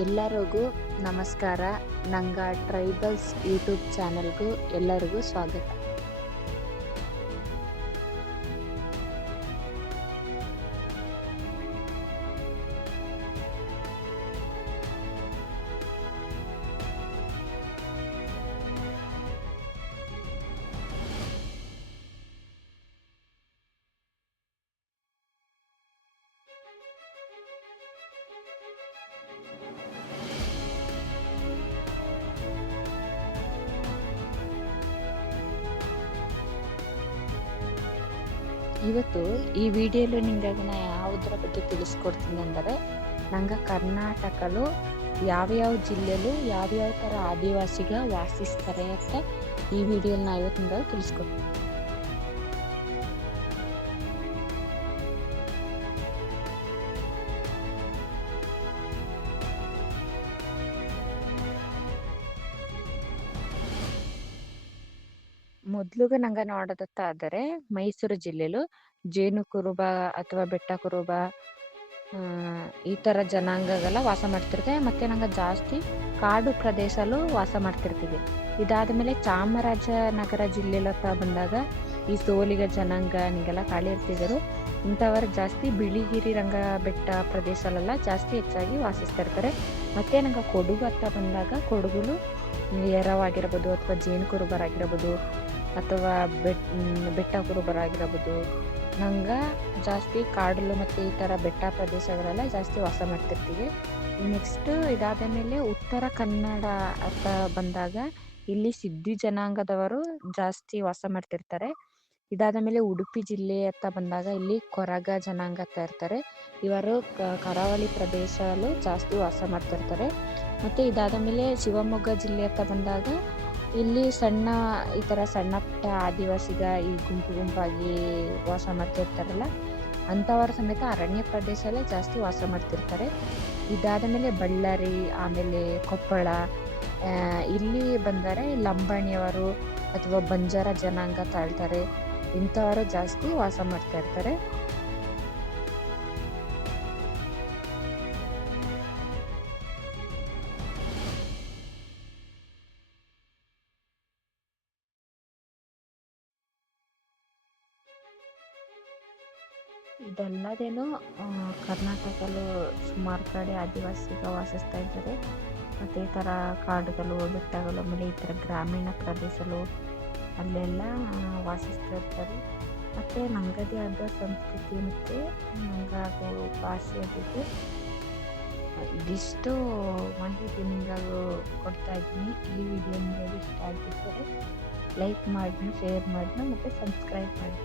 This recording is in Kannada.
ಎಲ್ಲರಿಗೂ ನಮಸ್ಕಾರ. ನಂಗ ಟ್ರೈಬಲ್ಸ್ ಯೂಟ್ಯೂಬ್ ಚಾನಲ್ಗೂ ಎಲ್ಲರಿಗೂ ಸ್ವಾಗತ. ಇವತ್ತು ಈ ವಿಡಿಯೋಲು ನಿಂಗೆ ನಾ ಯಾವುದರ ಬಗ್ಗೆ ತಿಳಿಸ್ಕೊಡ್ತೀನಿ ಅಂದರೆ, ನಂಗೆ ಕರ್ನಾಟಕಲು ಯಾವ್ಯಾವ ಜಿಲ್ಲೆಲು ಯಾವ್ಯಾವ ಥರ ಆದಿವಾಸಿಗ ವಾಸಿಸ್ತಾರೆ ಅಂತ ಈ ವಿಡಿಯೋಲಿ ನಾ ಇವತ್ತು ನಿಂಗೆ ತಿಳಿಸ್ಕೊಡ್ತೀನಿ. ಮೊದ್ಲಿಗೆ ನಂಗೆ ನೋಡೋದತ್ತಾದರೆ ಮೈಸೂರು ಜಿಲ್ಲೆಲು ಜೇನು ಕುರುಬ ಅಥವಾ ಬೆಟ್ಟ ಕುರುಬ ಈ ಥರ ಜನಾಂಗಗಳ ವಾಸ ಮಾಡ್ತಿರ್ತಾರೆ. ಮತ್ತು ನಂಗೆ ಜಾಸ್ತಿ ಕಾಡು ಪ್ರದೇಶಲು ವಾಸ ಮಾಡ್ತಿರ್ತೀವಿ. ಇದಾದಮೇಲೆ ಚಾಮರಾಜನಗರ ಜಿಲ್ಲೆಲತ್ತ ಬಂದಾಗ ಈ ಸೋಲಿಗ ಜನಾಂಗ ನಿಗೆಲ್ಲ ಕಾಳಿರ್ತಿದ್ದರು. ಇಂಥವರು ಜಾಸ್ತಿ ಬಿಳಿಗಿರಿ ರಂಗ ಬೆಟ್ಟ ಪ್ರದೇಶಲೆಲ್ಲ ಜಾಸ್ತಿ ಹೆಚ್ಚಾಗಿ ವಾಸಿಸ್ತಿರ್ತಾರೆ. ಮತ್ತು ನಂಗೆ ಕೊಡಗು ಹತ್ತ ಬಂದಾಗ ಕೊಡಗುಲು ಎರವಾಗಿರ್ಬೋದು ಅಥವಾ ಜೇನು ಕುರುಬರಾಗಿರ್ಬೋದು ಅಥವಾ ಬೆಟ್ಟ ಕುರುಬರಾಗಿರ್ಬೋದು. ನಂಗೆ ಜಾಸ್ತಿ ಕಾಡಲು ಮತ್ತು ಈ ಥರ ಬೆಟ್ಟ ಪ್ರದೇಶಗಳೆಲ್ಲ ಜಾಸ್ತಿ ವಾಸ ಮಾಡ್ತಿರ್ತೀವಿ. ನೆಕ್ಸ್ಟು ಇದಾದ ಮೇಲೆ ಉತ್ತರ ಕನ್ನಡ ಅಂತ ಬಂದಾಗ ಇಲ್ಲಿ ಸಿದ್ಧಿ ಜನಾಂಗದವರು ಜಾಸ್ತಿ ವಾಸ ಮಾಡ್ತಿರ್ತಾರೆ. ಇದಾದ ಮೇಲೆ ಉಡುಪಿ ಜಿಲ್ಲೆ ಅಂತ ಬಂದಾಗ ಇಲ್ಲಿ ಕೊರಗ ಜನಾಂಗ ಅಂತ ಇರ್ತಾರೆ. ಇವರು ಕರಾವಳಿ ಪ್ರದೇಶದಲ್ಲೂ ಜಾಸ್ತಿ ವಾಸ ಮಾಡ್ತಿರ್ತಾರೆ. ಮತ್ತು ಇದಾದ ಮೇಲೆ ಶಿವಮೊಗ್ಗ ಜಿಲ್ಲೆ ಅಂತ ಬಂದಾಗ ಇಲ್ಲಿ ಸಣ್ಣ ಈ ಥರ ಸಣ್ಣ ಪುಟ್ಟ ಆದಿವಾಸಿಗ ಈ ಗುಂಪಾಗಿ ವಾಸ ಮಾಡ್ತಿರ್ತಾರಲ್ಲ ಅಂಥವರು ಸಮೇತ ಅರಣ್ಯ ಪ್ರದೇಶದಲ್ಲೇ ಜಾಸ್ತಿ ವಾಸ ಮಾಡ್ತಿರ್ತಾರೆ. ಇದಾದ ಮೇಲೆ ಬಳ್ಳಾರಿ, ಆಮೇಲೆ ಕೊಪ್ಪಳ, ಇಲ್ಲಿ ಬಂದರೆ ಲಂಬಾಣಿಯವರು ಅಥವಾ ಬಂಜಾರ ಜನಾಂಗ ತಾಳ್ತಾರೆ. ಇಂಥವರು ಜಾಸ್ತಿ ವಾಸ ಮಾಡ್ತಾ ಇರ್ತಾರೆ. ಇದಲ್ಲದೇನು ಕರ್ನಾಟಕದಲ್ಲೂ ಸುಮಾರು ಕಡೆ ಆದಿವಾಸಿಗ ವಾಸಿಸ್ತಾ ಇದ್ದಾರೆ. ಮತ್ತು ಈ ಥರ ಕಾಡುಗಳು, ಬೆಟ್ಟಗಳು, ಆಮೇಲೆ ಈ ಥರ ಗ್ರಾಮೀಣ ಪ್ರದೇಶಗಳು ಅಲ್ಲೆಲ್ಲ ವಾಸಿಸ್ತಾ ಇರ್ತಾರೆ. ಮತ್ತು ನಮ್ಮದೇ ಆದ ಸಂಸ್ಕೃತಿ ಮತ್ತು ನಮಗಾಗೋ ಭಾಷೆ ಬಗ್ಗೆ ಇದಿಷ್ಟು ಮಾಹಿತಿ ನಿಮಗಾಗೋ ಕೊಡ್ತಾ ಇದ್ದೀನಿ. ಈ ವಿಡಿಯೋ ನಿಮಗೆ ಇಷ್ಟ ಆಗಿದ್ದರೆ ಲೈಕ್ ಮಾಡಿ, ಶೇರ್ ಮಾಡಿ ಮತ್ತು ಸಬ್ಸ್ಕ್ರೈಬ್ ಮಾಡಿ.